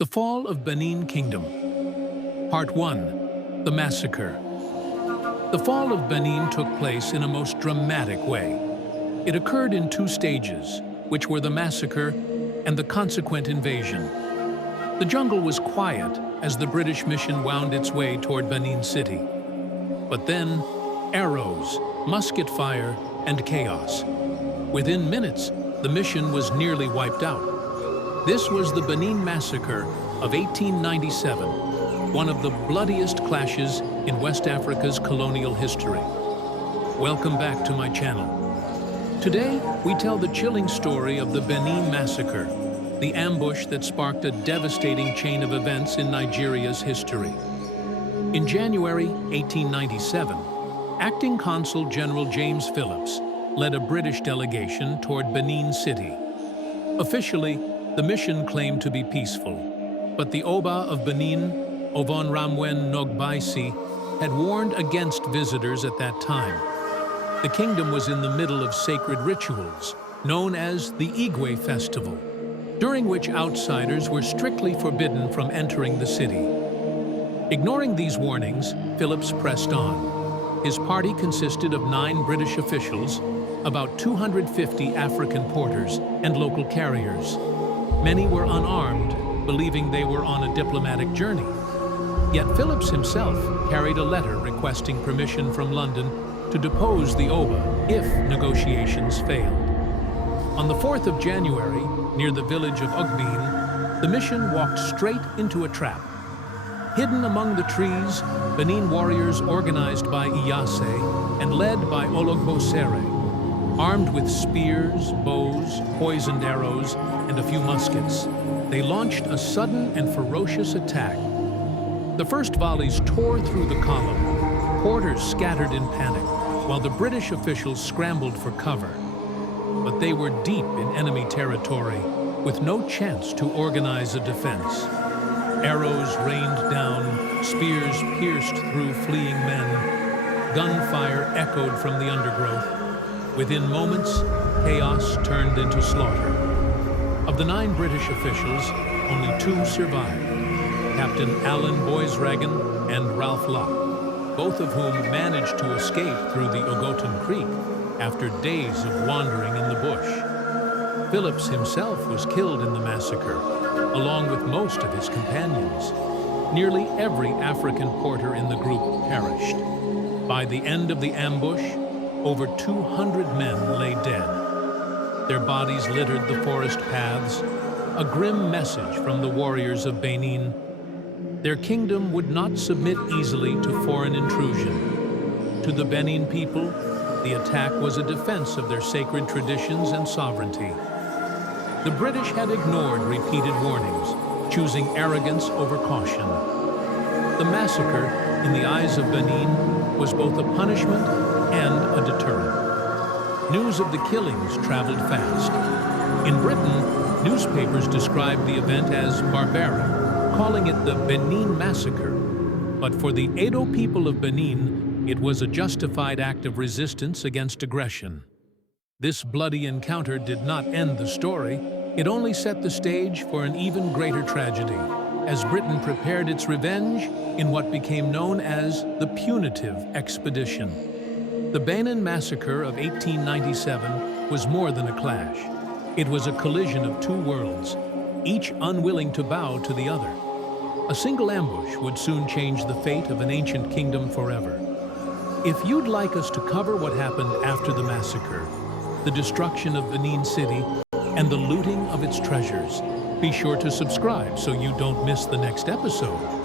The Fall of Benin Kingdom. Part 1. The Massacre. The fall of Benin took place in a most dramatic way. It occurred in two stages, which were the massacre and the consequent invasion. The jungle was quiet as the British mission wound its way toward Benin City. But then, arrows, musket fire, and chaos. Within minutes, the mission was nearly wiped out. This was the Benin Massacre of 1897, one of the bloodiest clashes in West Africa's colonial history. Welcome back to my channel. Today, we tell the chilling story of the Benin Massacre, the ambush that sparked a devastating chain of events in Nigeria's history. In January 1897, Acting Consul General James Phillips led a British delegation toward Benin City. Officially, the mission claimed to be peaceful, but the Oba of Benin, Ovonramwen Nogbaisi, had warned against visitors at that time. The kingdom was in the middle of sacred rituals, known as the Igwe Festival, during which outsiders were strictly forbidden from entering the city. Ignoring these warnings, Phillips pressed on. His party consisted of 9 British officials, about 250 African porters, and local carriers. Many were unarmed, believing they were on a diplomatic journey. Yet Phillips himself carried a letter requesting permission from London to depose the Oba if negotiations failed. On the 4th of January, near the village of Ugbin, the mission walked straight into a trap. Hidden among the trees, Benin warriors organized by Iyase and led by Ologbosere, armed with spears, bows, poisoned arrows, and a few muskets, they launched a sudden and ferocious attack. The first volleys tore through the column. Porters scattered in panic, while the British officials scrambled for cover. But they were deep in enemy territory, with no chance to organize a defense. Arrows rained down, spears pierced through fleeing men. Gunfire echoed from the undergrowth. Within moments, chaos turned into slaughter. Of the 9 British officials, only 2 survived, Captain Alan Boisragan and Ralph Locke, both of whom managed to escape through the Ogoton Creek after days of wandering in the bush. Phillips himself was killed in the massacre, along with most of his companions. Nearly every African porter in the group perished. By the end of the ambush, over 200 men lay dead. Their bodies littered the forest paths, a grim message from the warriors of Benin. Their kingdom would not submit easily to foreign intrusion. To the Benin people, the attack was a defense of their sacred traditions and sovereignty. The British had ignored repeated warnings, choosing arrogance over caution. The massacre, in the eyes of Benin, was both a punishment and a deterrent. News of the killings traveled fast. In Britain, newspapers described the event as barbaric, calling it the Benin Massacre. But for the Edo people of Benin, it was a justified act of resistance against aggression. This bloody encounter did not end the story. It only set the stage for an even greater tragedy, as Britain prepared its revenge in what became known as the Punitive Expedition. The Benin Massacre of 1897 was more than a clash. It was a collision of 2 worlds, each unwilling to bow to the other. A single ambush would soon change the fate of an ancient kingdom forever. If you'd like us to cover what happened after the massacre, the destruction of Benin City, and the looting of its treasures, be sure to subscribe so you don't miss the next episode.